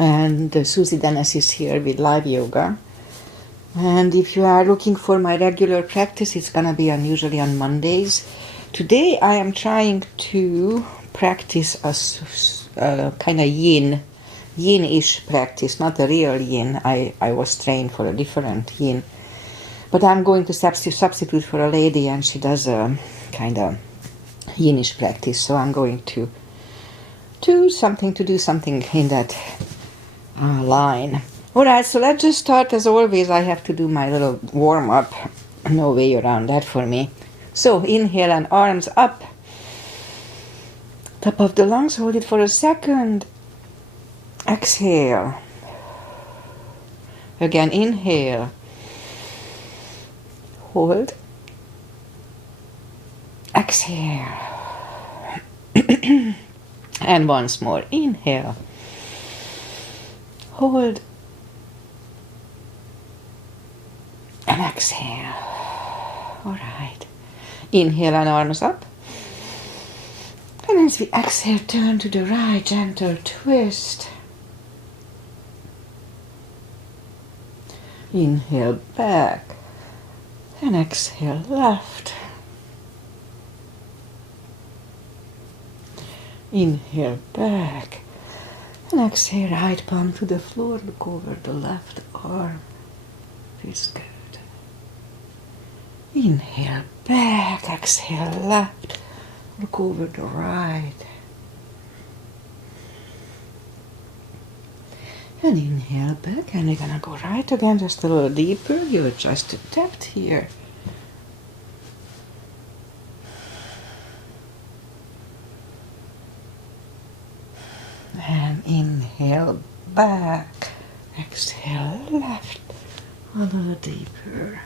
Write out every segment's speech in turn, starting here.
And Susie Dennis is here with live yoga. And if you are looking for my regular practice, it's gonna be usually on Mondays. Today I am trying to practice a kind of yin-ish practice, not a real yin. I was trained for a different yin. But I'm going to substitute for a lady, and she does a kind of yin-ish practice. So I'm going to do something in that line. Alright, so let's just start. As always, I have to do my little warm-up. No way around that for me. So inhale and arms up. Top of the lungs, hold it for a second. Exhale. Again, inhale. Hold. Exhale. And once more, inhale. Hold. And exhale. All right. Inhale and arms up. And as we exhale, turn to the right, gentle twist. Inhale back. And exhale left. Inhale back. And exhale, right palm to the floor. Look over the left arm. Feels good. Inhale back, exhale left, look over the right. And inhale back, and we're gonna go right again, just a little deeper. You adjust the depth here. And inhale back, exhale left, a little deeper.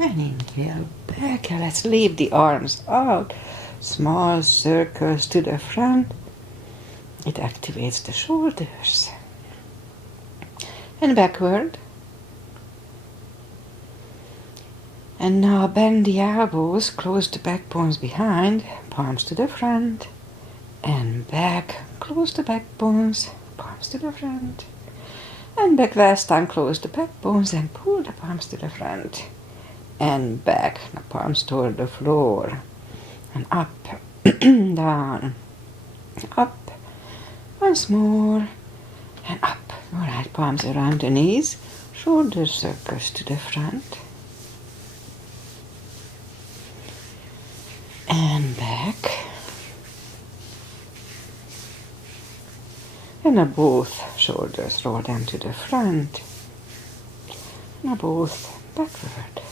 And inhale back, and let's leave the arms out. Small circles to the front. It activates the shoulders. And backward. And now bend the elbows, close the back bones behind, palms to the front. And back, close the back bones, palms to the front. And back last time, close the back bones and pull the palms to the front. And back, the palms toward the floor, and up, down, up, once more, and up. All right, palms around the knees, shoulder circles to the front, and back, and now both shoulders roll them to the front, now both backward.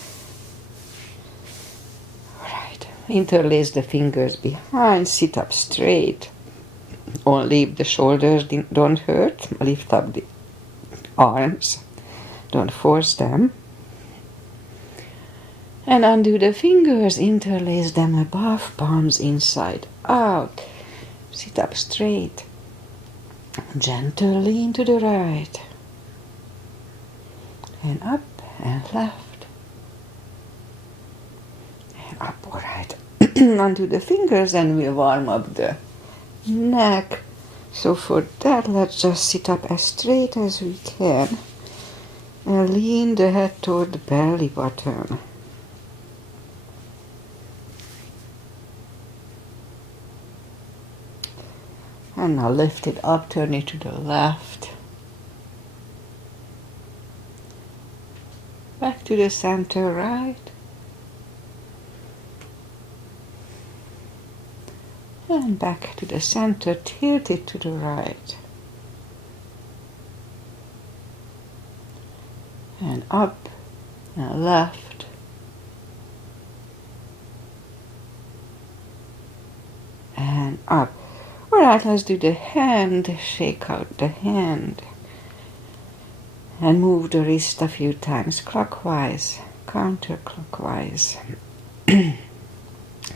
Interlace the fingers behind, sit up straight. Only if the shoulders don't hurt, lift up the arms. Don't force them. And undo the fingers, interlace them above, palms inside out. Sit up straight. Gentle lean to the right. And up and left. Up, all right. Undo the fingers, and we'll warm up the neck. So for that, let's just sit up as straight as we can and lean the head toward the belly button. And now lift it up, turn it to the left. Back to the center, right. And back to the center, tilt it to the right. And up and left. And up. Alright, let's do the hand, shake out the hand. And move the wrist a few times, clockwise, counterclockwise.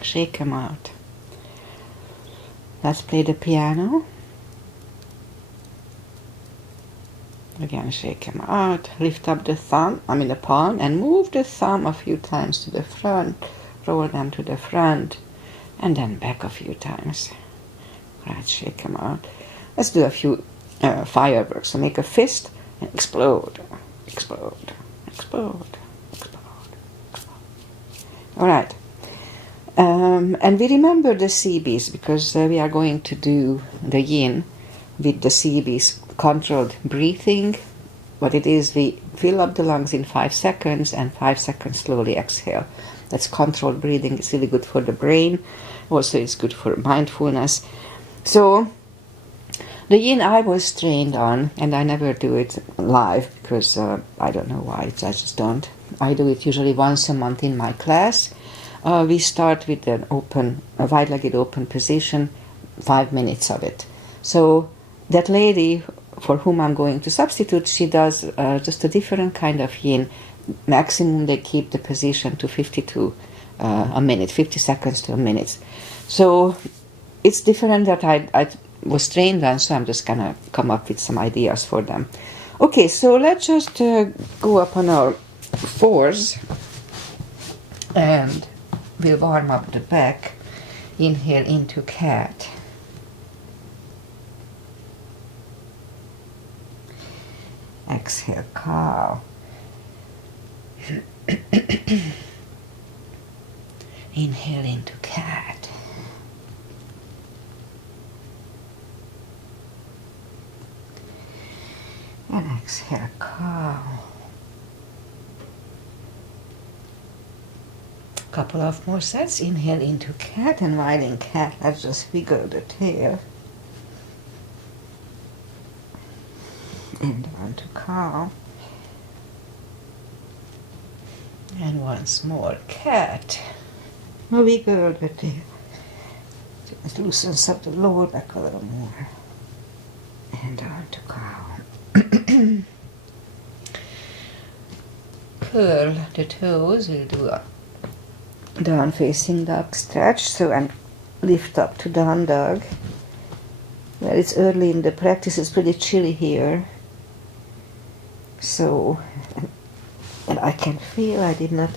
Shake them out. Let's play the piano. Again, shake them out. Lift up the the palm, and move the thumb a few times to the front. Roll them to the front. and then back a few times. Right, shake them out. Let's do a few fireworks. So make a fist and explode, explode, explode, explode, explode. All right. And we remember the CBs because we are going to do the yin with the CBs, controlled breathing. What it is, we fill up the lungs in 5 seconds and 5 seconds slowly exhale. That's controlled breathing. It's really good for the brain. Also, it's good for mindfulness. So, the yin I was trained on, and I never do it live because I don't know why, I just don't. I do it usually once a month in my class. We start with a wide-legged open position, 5 minutes of it. So that lady for whom I'm going to substitute, she does just a different kind of yin. Maximum they keep the position to 52 a minute, 50 seconds to a minute. So it's different that I was trained on, so I'm just gonna come up with some ideas for them. Okay, so let's just go up on our fours and we'll warm up the back. Inhale into cat. Exhale, cow. Inhale into cat. And exhale, cow. Couple of more sets. Inhale into cat, and while in cat, let's just wiggle the tail. And down to cow. And once more, cat. Wiggle the tail. Just loosens up the lower back a little more. And down to cow. Curl the toes. We'll do a down facing dog stretch. So, and lift up to down dog. Well, it's early in the practice. It's pretty chilly here. So, and I can feel I did not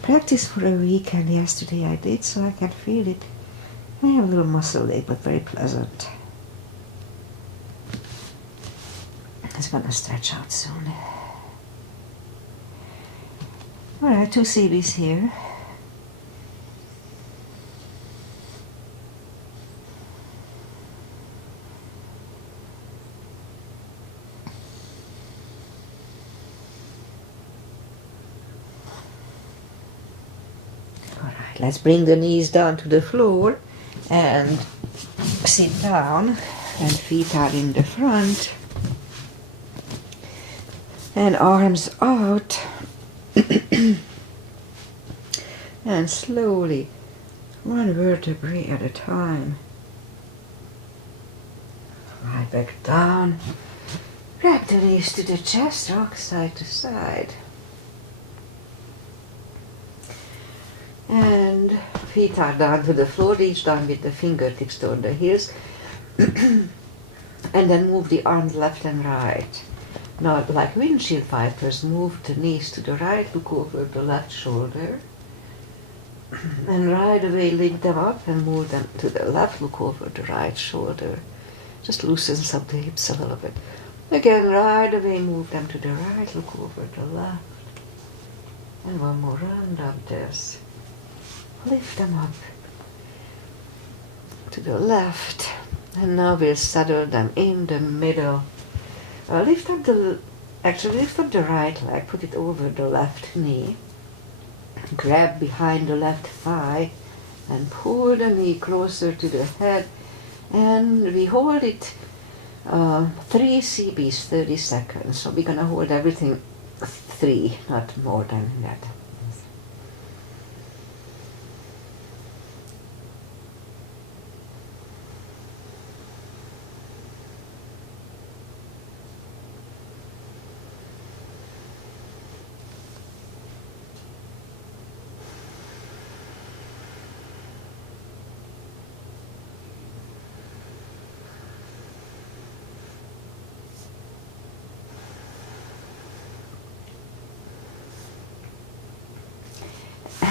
practice for a week, and yesterday I did, so I can feel it. I have a little muscle ache, but very pleasant. It's gonna stretch out soon. Alright, 2 CBs here. Alright, let's bring the knees down to the floor and sit down, and feet are in the front. And arms out. And slowly, one vertebrae at a time. Right back down. Drag the knees to the chest, rock side to side. And feet are down to the floor, reach down with the fingertips toward the heels. And then move the arms left and right. Now, like windshield wipers, move the knees to the right, look over the left shoulder. And right away link them up and move them to the left, look over the right shoulder. Just loosens up the hips a little bit. Again, right away move them to the right, look over the left. And one more round of this. Lift them up to the left. And now we'll settle them in the middle. Lift up the right leg, put it over the left knee. Grab behind the left thigh and pull the knee closer to the head. And we hold it 3 CBs, 30 seconds. So we're gonna hold everything 3, not more than that.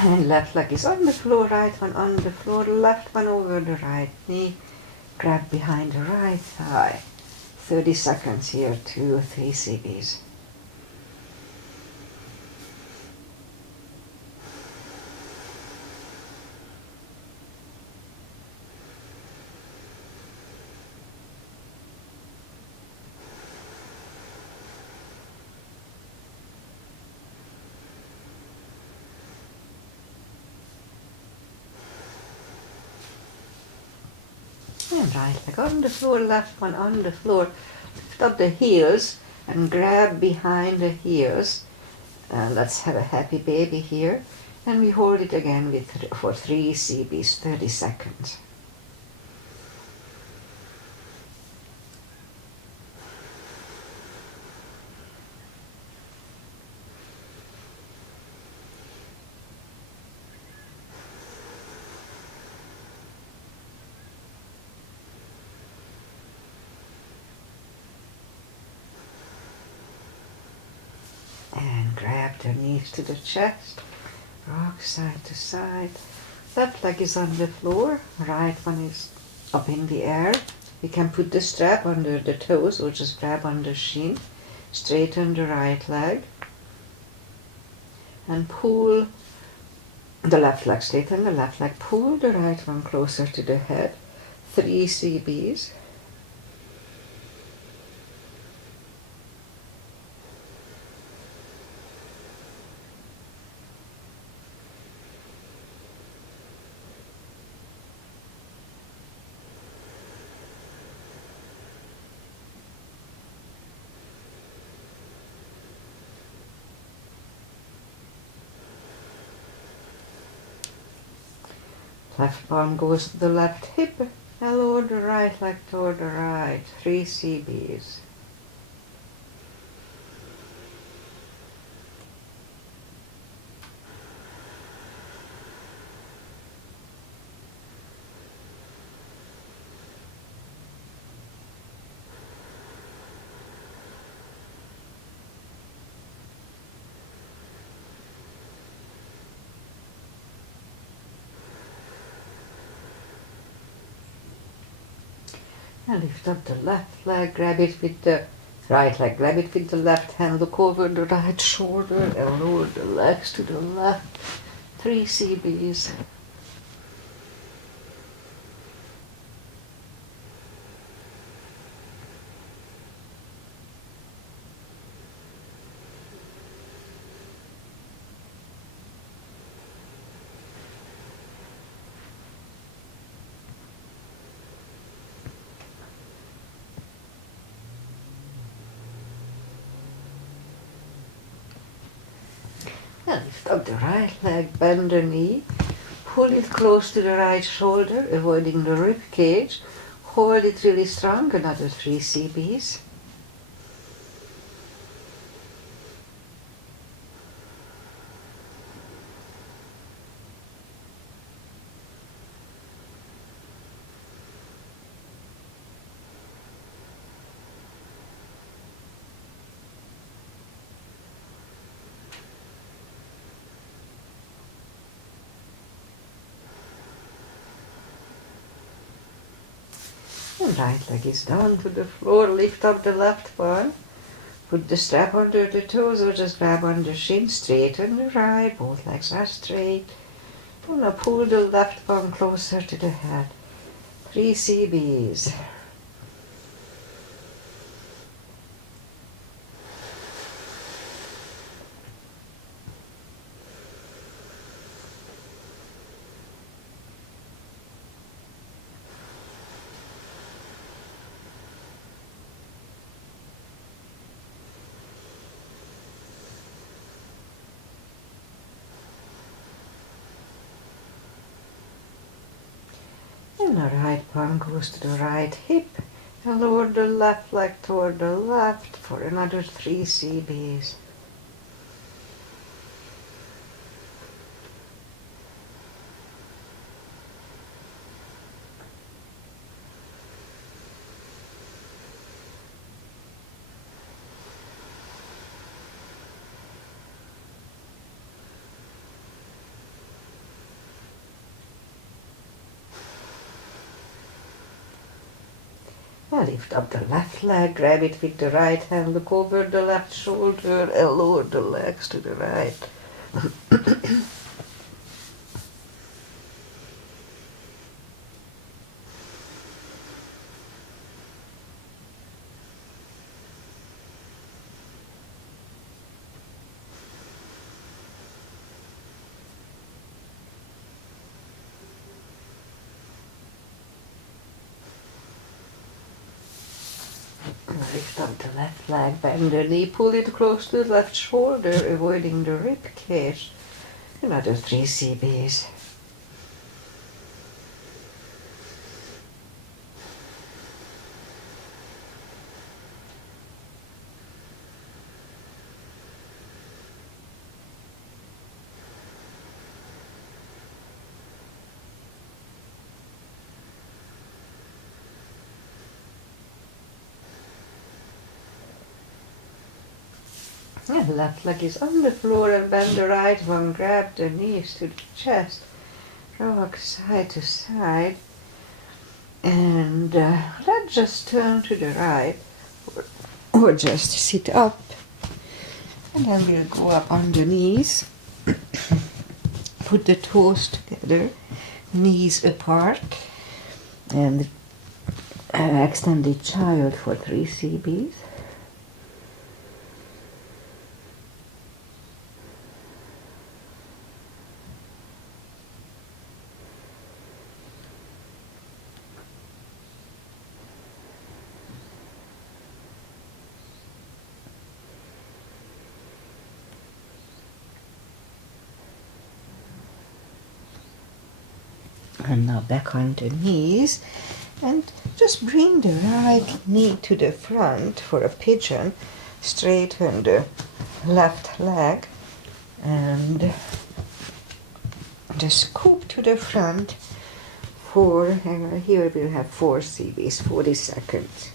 And left leg is on the floor, right one on the floor, left one over the right knee. Grab behind the right thigh. 30 seconds here, 2, 3 CBs. And right leg on the floor, left one on the floor. Lift up the heels and grab behind the heels. And let's have a happy baby here. And we hold it again for 3 CBs, 30 seconds. And grab the knees to the chest, rock side to side. Left leg is on the floor, right one is up in the air. You can put the strap under the toes or just grab on the shin. Straighten the right leg and pull the left leg, straighten the left leg, pull the right one closer to the head. 3 CBs. Left palm goes to the left hip, and lower the right leg toward the right. 3 CBs. And lift up the left leg, grab it with the right leg, grab it with the left hand, look over the right shoulder and lower the legs to the left. 3 CBs. And lift up the right leg, bend the knee, pull it close to the right shoulder, avoiding the rib cage. Hold it really strong, another 3 CBs. And right leg is down to the floor, lift up the left one. Put the strap under the toes or just grab on the shin, straighten the right, both legs are straight. And now pull the left palm closer to the head. 3 CBs. And the right palm goes to the right hip. And lower the left leg toward the left for another 3 CBs. And lift up the left leg, grab it with the right hand, look over the left shoulder, and lower the legs to the right. Lift up the left leg, bend the knee, pull it close to the left shoulder, avoiding the rib cage. Another 3 CBs. And left leg is on the floor and bend the right one, grab the knees to the chest, rock side to side, and let's just turn to the right or just sit up, and then we'll go up on the knees, put the toes together, knees apart, and extended child for 3 CBs. And now back on the knees, and just bring the right knee to the front for a pigeon, straighten the left leg, and just scoop to the front for, here we'll have 4 CBs, 40 seconds.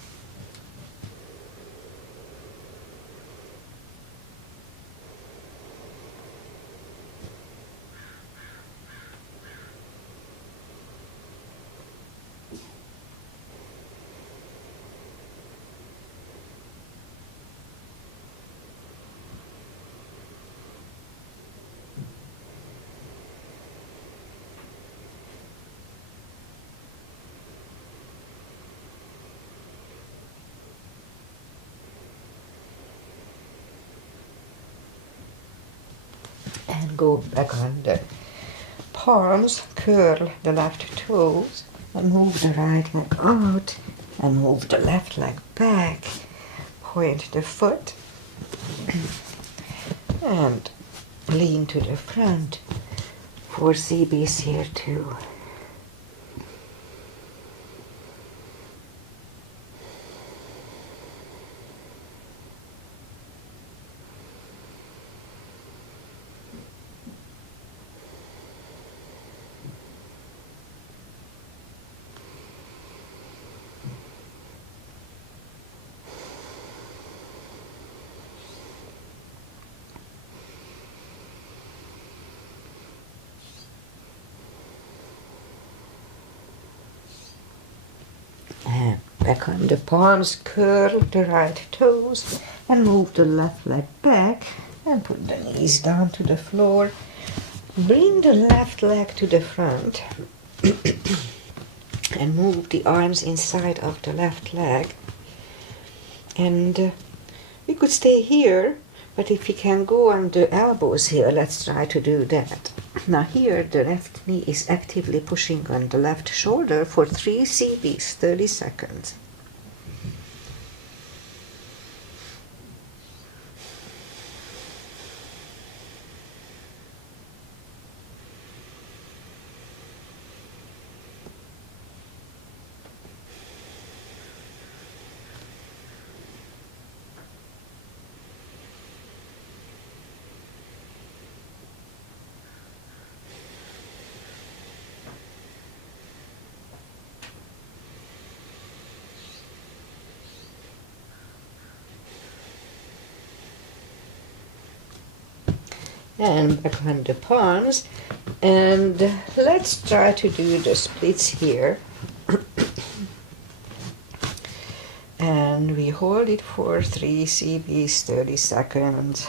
And go back on the palms, curl the left toes, and move the right leg out, and move the left leg back, point the foot, and lean to the front. 4 CBs here too. And back on the palms, curl the right toes, and move the left leg back, and put the knees down to the floor. Bring the left leg to the front, and move the arms inside of the left leg. And we could stay here, but if we can go on the elbows here, let's try to do that. Now here the left knee is actively pushing on the left shoulder for 3 CBs, 30 seconds. And back on the palms, and let's try to do the splits here. And we hold it for 3 CBs, 30 seconds.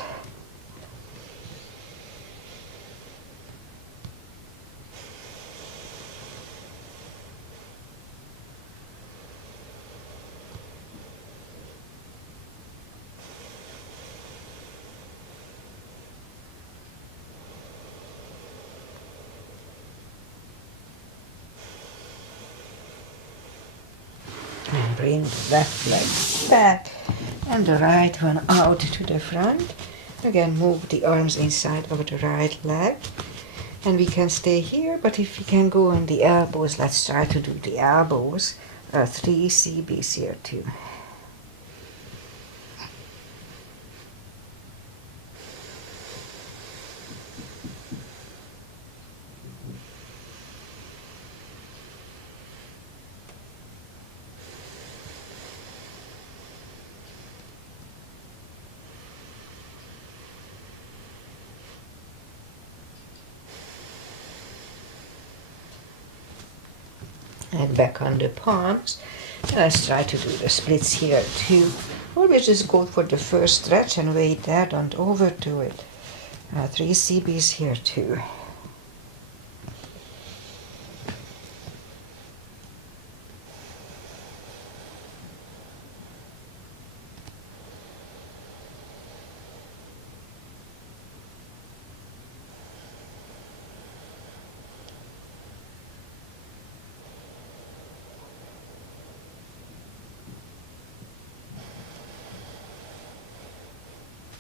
And bring the left leg back and the right one out to the front. Again, move the arms inside of the right leg. And we can stay here, but if we can go on the elbows, let's try to do the elbows. 3 CBs here too. And back on the palms. Let's try to do the splits here too. Always just go for the first stretch and wait there, don't overdo it. 3 CBs here too.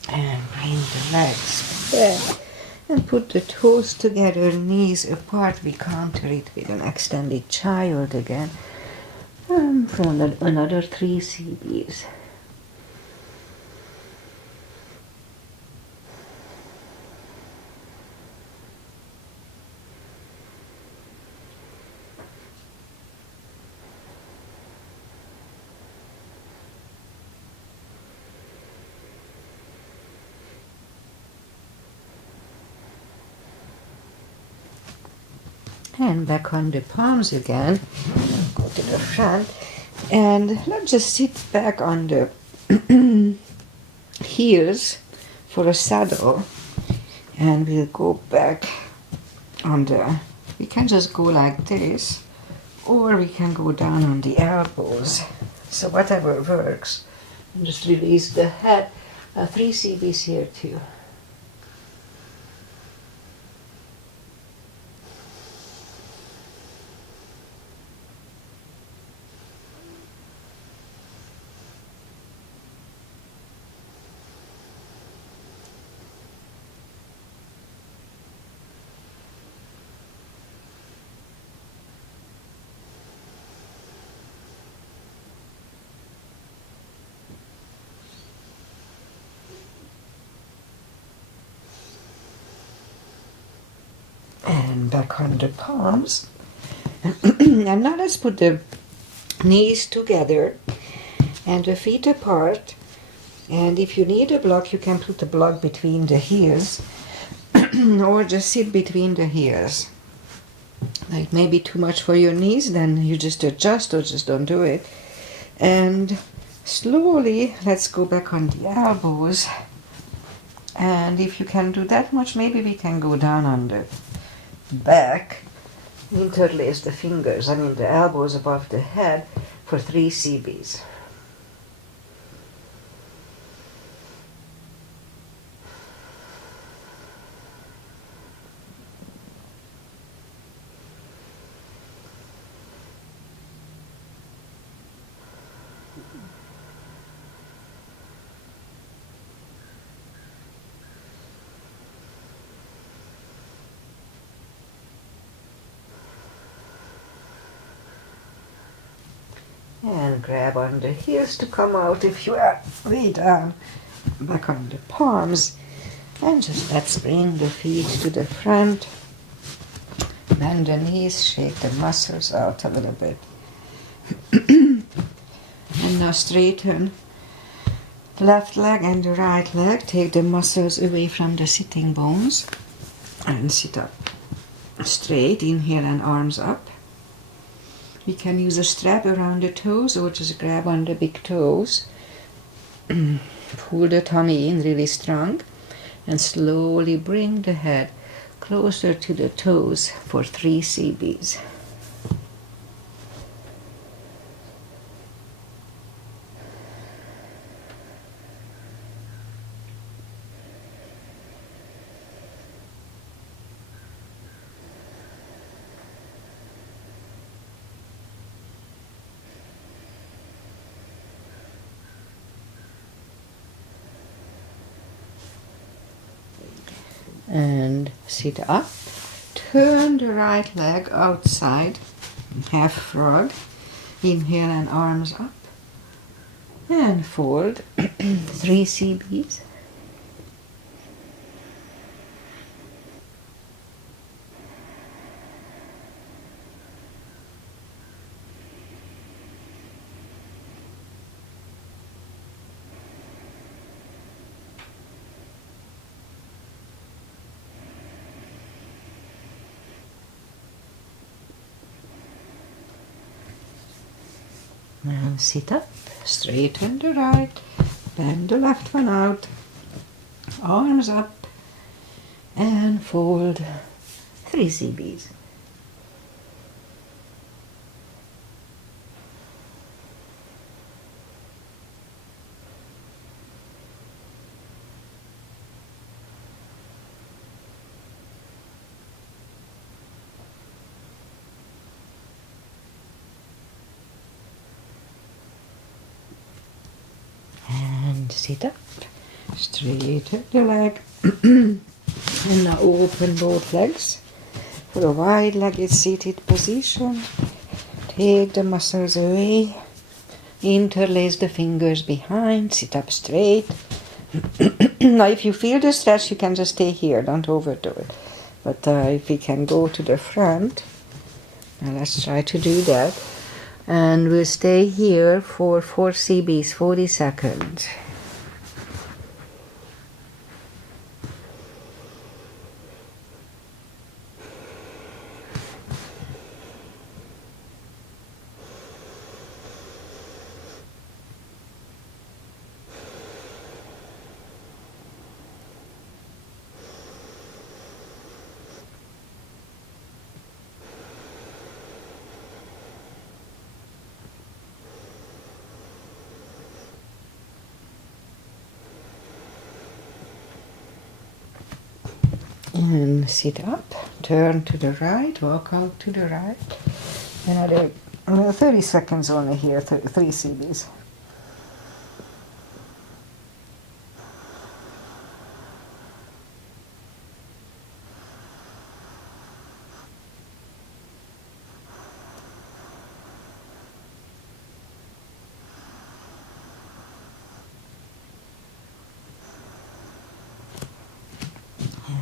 And bring the legs back and put the toes together, knees apart. We counter it with an extended child again. From another 3 CBs. And back on the palms again. Go to the front. And let's just sit back on the heels for a saddle. And we'll go back on the... We can just go like this. Or we can go down on the elbows. So whatever works. And just release the head. 3 CBs here too. And back on the palms. And now let's put the knees together and the feet apart. And if you need a block, you can put a block between the heels or just sit between the heels. Like maybe too much for your knees, then you just adjust or just don't do it. And slowly, let's go back on the elbows. And if you can do that much, maybe we can go down on the back, interlace the fingers, the elbows above the head for 3 CBs. And grab on the heels to come out if you are way down. Back on the palms. And just let's bring the feet to the front. Bend the knees, shake the muscles out a little bit. And now straighten left leg and the right leg. Take the muscles away from the sitting bones. And sit up straight. Inhale and arms up. We can use a strap around the toes or just grab on the big toes. Pull the tummy in really strong and slowly bring the head closer to the toes for 3 CBs. And sit up. Turn the right leg outside, half frog. Inhale and arms up. And fold. 3 CBs. And sit up, straighten the right, bend the left one out, arms up, and fold 3 CBs. And sit up, straighten the leg, and now open both legs for a wide-legged seated position. Take the muscles away, interlace the fingers behind, sit up straight. Now if you feel the stretch, you can just stay here, don't overdo it. But if we can go to the front, now let's try to do that. And we'll stay here for 4 CBs, 40 seconds. And sit up, turn to the right, walk out to the right. Another 30 seconds only here, 3 CBs.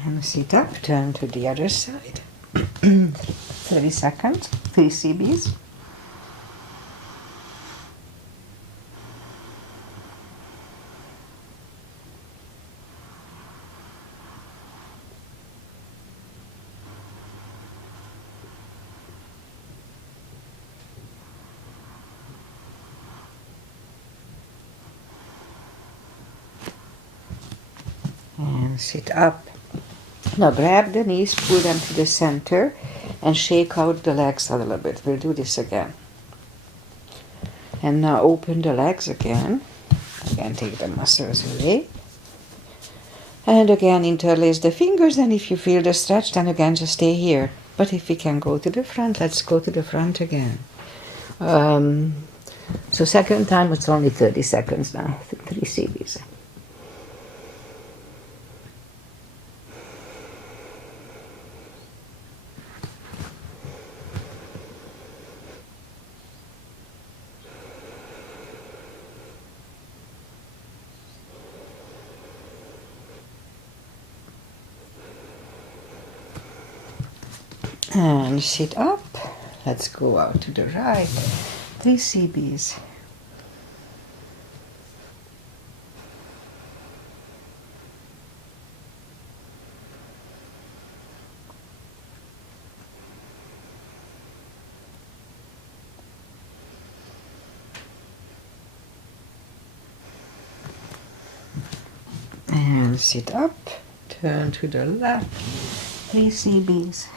And sit up, turn to the other side. 30 seconds, 3 CBs. And sit up. Now grab the knees, pull them to the center, and shake out the legs a little bit. We'll do this again. And now open the legs again. Again, take the muscles away. And again, interlace the fingers, and if you feel the stretch, then again, just stay here. But if we can go to the front, let's go to the front again. So second time, it's only 30 seconds now, 3 CBs. And sit up. Let's go out to the right. 3 CBs. And sit up, turn to the left, 3 CBs.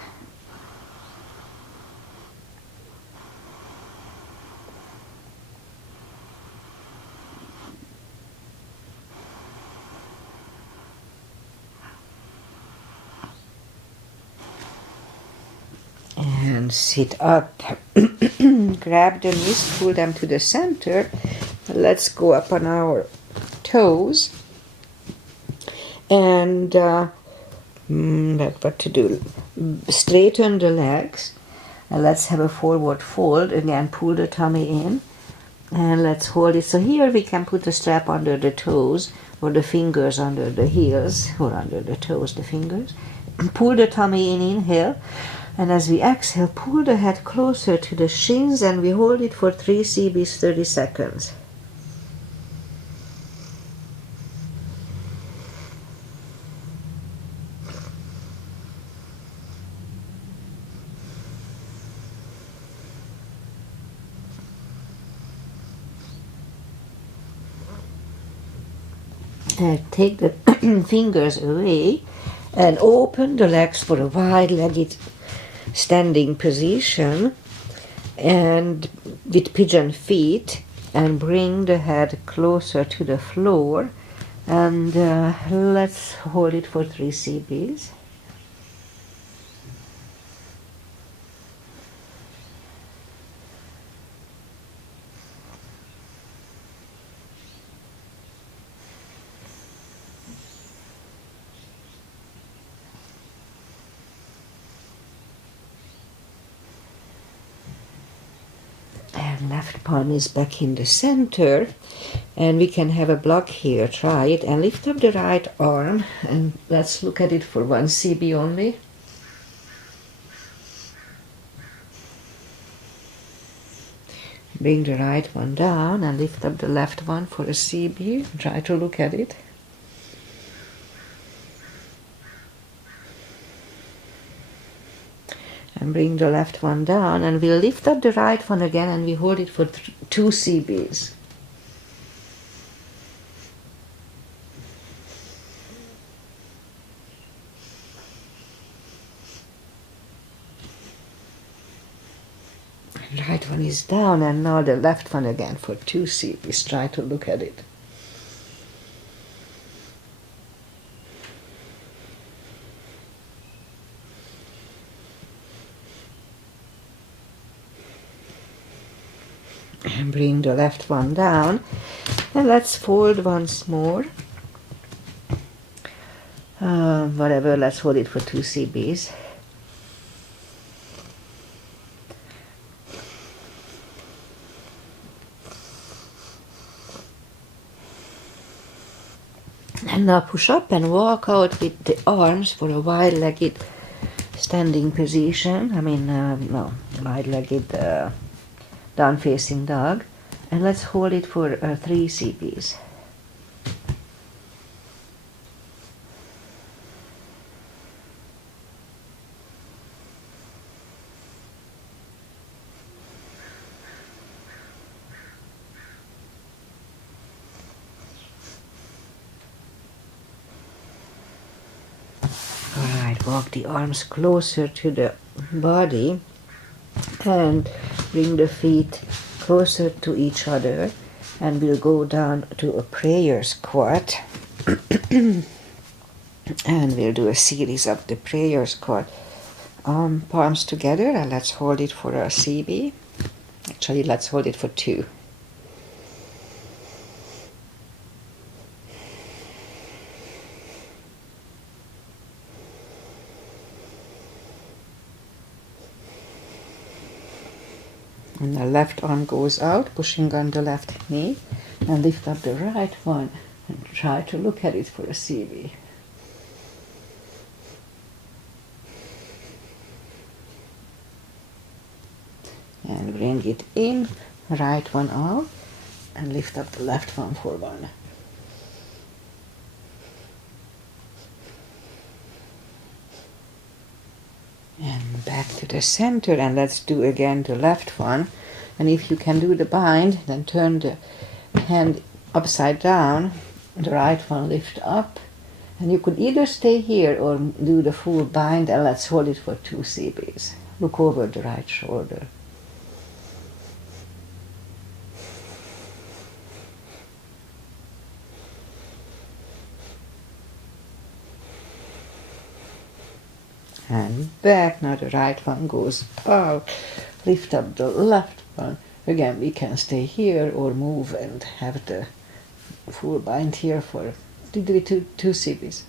And sit up. Grab the knees, pull them to the center. Let's go up on our toes. And what to do? Straighten the legs. And let's have a forward fold. Again, pull the tummy in. And let's hold it. So here we can put the strap under the toes or the fingers under the heels or under the toes, the fingers. Pull the tummy in, inhale. And as we exhale, pull the head closer to the shins and we hold it for 3 CBs, 30 seconds. And take the fingers away and open the legs for a wide-legged standing position and with pigeon feet, and bring the head closer to the floor, and let's hold it for 3 CBs. And left palm is back in the center, and we can have a block here. Try it and lift up the right arm, and let's look at it for 1 CB only. Bring the right one down and lift up the left one for a CB. Try to look at it. And bring the left one down, and we'll lift up the right one again, and we hold it for 2 CBs. Right one is down, and now the left one again for 2 CBs. Try to look at it. And bring the left one down, and let's fold once more. Whatever, let's hold it for 2 CBs. And now push up and walk out with the arms for a wide-legged standing position. Wide-legged down-facing dog. And let's hold it for 3 CBs. Alright, walk the arms closer to the body and bring the feet closer to each other, and we'll go down to a prayer squat. And we'll do a series of the prayer squat. Palms together, and let's hold it for a CB. Actually, let's hold it for 2. And the left arm goes out, pushing on the left knee, and lift up the right one and try to look at it for a CB. And bring it in, right one out, and lift up the left one for 1. And back to the center, and let's do again the left one. And if you can do the bind, then turn the hand upside down, the right one lift up, And you could either stay here or do the full bind, and let's hold it for 2 CBs. Look over the right shoulder. And back. Now the right one goes out. Lift up the left one. Again, we can stay here or move and have the full bind here for 2 CBs.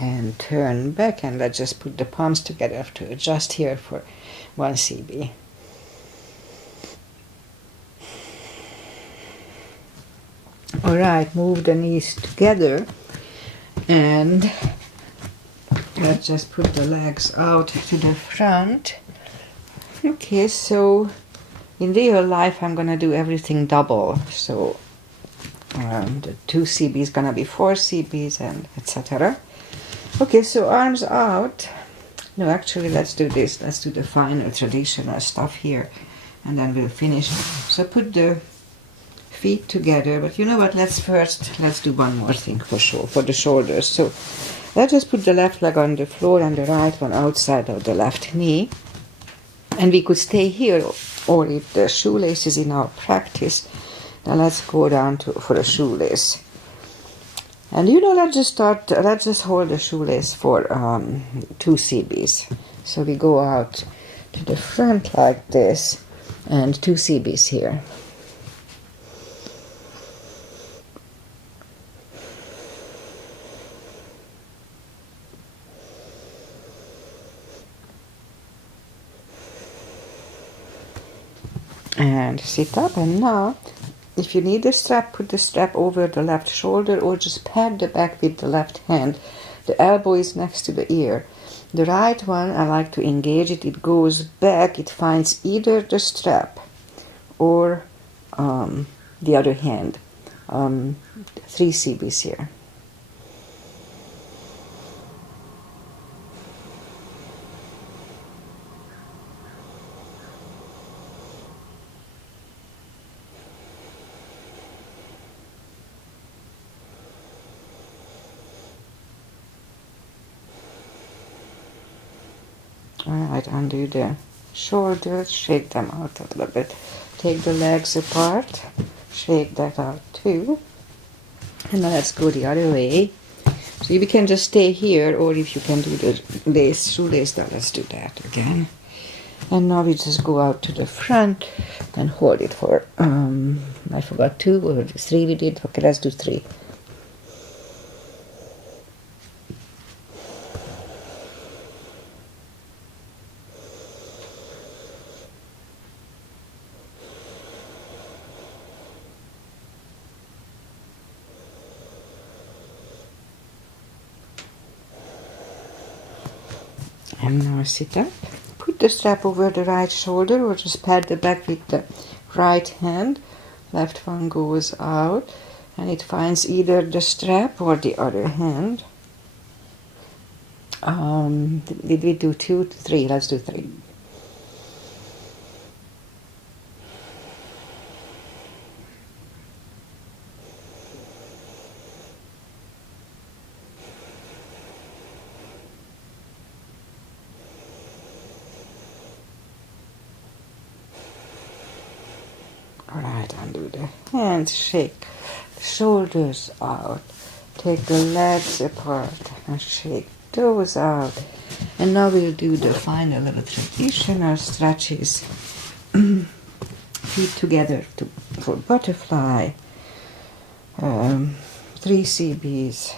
And turn back, and let's just put the palms together to adjust here for 1 CB. Alright, move the knees together, and let's just put the legs out to the front. Okay, so in real life I'm gonna do everything double, so the 2 CB is gonna be 4 CBs and etc. Okay, so arms out. No, actually, let's do this. Let's do the final traditional stuff here, and then we'll finish. So put the feet together, but you know what? Let's do one more thing for the shoulders. So let's just put the left leg on the floor and the right one outside of the left knee, and we could stay here, or if the shoelace is in our practice, then let's go down for a shoelace. And you know, let's just hold the shoelace for 2 CBs. So we go out to the front like this, and 2 CBs here. And sit up, and now if you need a strap, put the strap over the left shoulder or just pat the back with the left hand. The elbow is next to the ear. The right one, I like to engage it. It goes back. It finds either the strap or the other hand. 3 CBs here. Alright, undo the shoulders, shake them out a little bit. Take the legs apart, shake that out too. And now let's go the other way. So we can just stay here, or if you can do the shoelace, then let's do that again. And now we just go out to the front and hold it for, I forgot 2 or 3 we did. Okay, let's do 3. And now sit up. Put the strap over the right shoulder, or just pat the back with the right hand. Left one goes out, and it finds either the strap or the other hand. Did we do 2, 3? Let's do 3. Alright, undo the hands, shake the shoulders out, take the legs apart and shake those out. And now we'll do the final little traditional stretches. Feet together for butterfly, 3 CBs.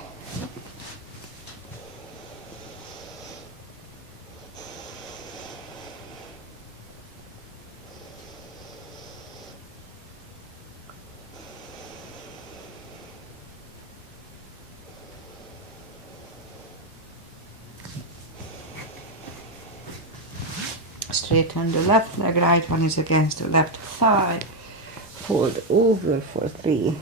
Straighten the left leg, right one is against the left thigh. Fold over for 3.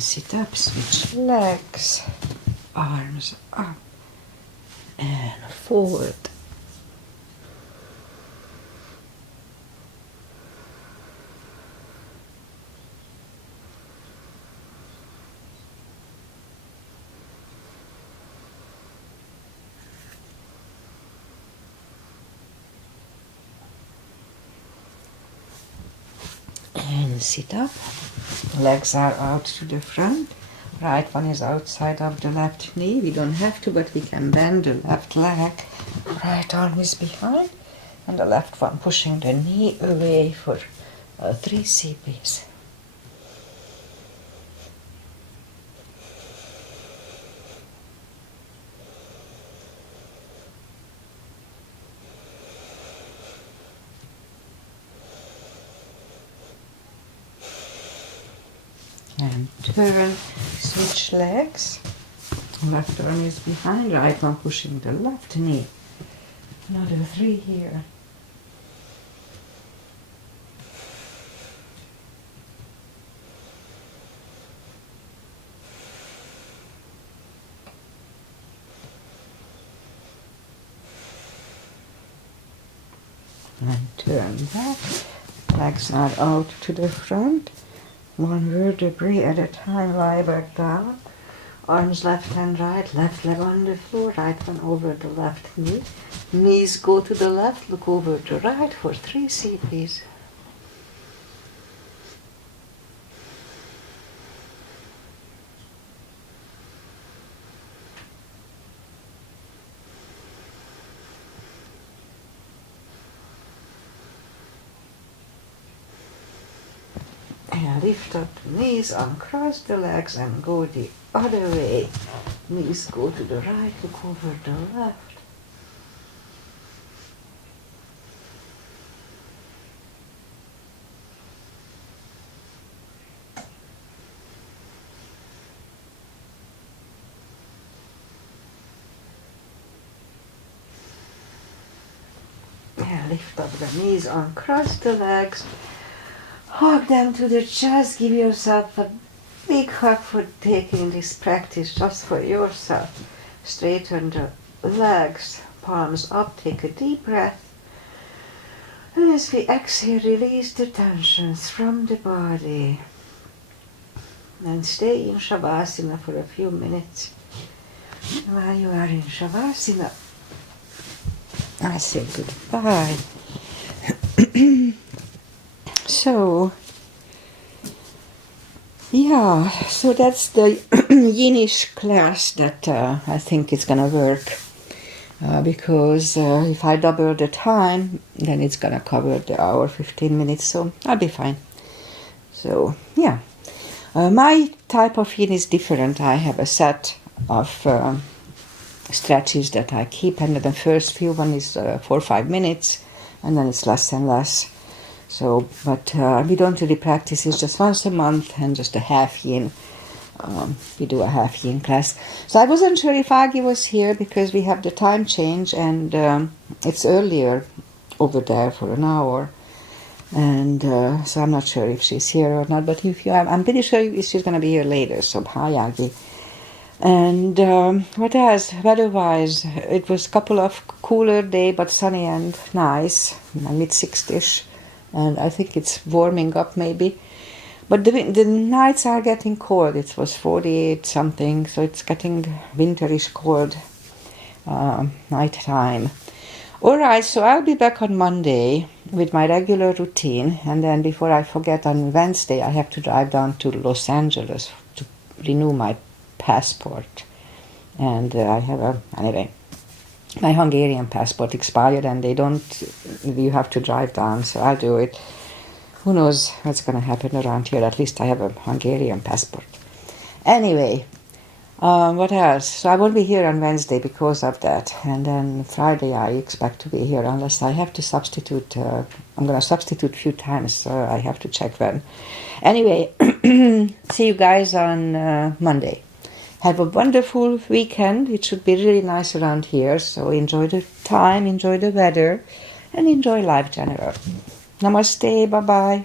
And sit up, switch legs, arms up and forward. And sit up. Legs are out to the front. Right one is outside of the left knee. We don't have to, but we can bend the left leg. Right arm is behind. And the left one pushing the knee away for 3 CPs. And turn, switch legs. Left arm is behind, right one pushing the left knee. Another 3 here. And turn back. Legs are out to the front. 1 vertebrae at a time, lie back down. Arms left and right, left leg on the floor, right one over the left knee. Knees go to the left, look over the right for 3 CPs. And lift up the knees, uncross the legs and go the other way. Knees go to the right, look over the left. And lift up the knees, uncross the legs. Hug them to the chest, give yourself a big hug for taking this practice just for yourself. Straighten the legs, palms up, take a deep breath. And as we exhale, release the tensions from the body. And stay in Shavasana for a few minutes. While you are in Shavasana, I say goodbye. So, yeah, so that's the Yinish class that I think is gonna work because if I double the time, then it's gonna cover the hour, 15 minutes, so I'll be fine. So, yeah. My type of yin is different. I have a set of stretches that I keep, and the first few one is 4 or 5 minutes, and then it's less and less. So, but we don't really practice. It's just once a month and just a half yin. We do a half yin class. So I wasn't sure if Agi was here because we have the time change and it's earlier over there for an hour. And so I'm not sure if she's here or not. But if you are, I'm pretty sure she's going to be here later. So hi, Agi. And what else? Weather-wise, it was a couple of cooler day, but sunny and nice, mid-60s. And I think it's warming up maybe. But the nights are getting cold. It was 48 something, so it's getting winterish cold night time. Alright, so I'll be back on Monday with my regular routine. And then before I forget, on Wednesday I have to drive down to Los Angeles to renew my passport. And I have anyway. My Hungarian passport expired and you have to drive down, so I'll do it. Who knows what's going to happen around here? At least I have a Hungarian passport. Anyway, what else? So I won't be here on Wednesday because of that. And then Friday I expect to be here unless I have to substitute. I'm going to substitute a few times, so I have to check when. Anyway, see you guys on Monday. Have a wonderful weekend. It should be really nice around here. So enjoy the time, enjoy the weather, and enjoy life general. Namaste. Bye-bye.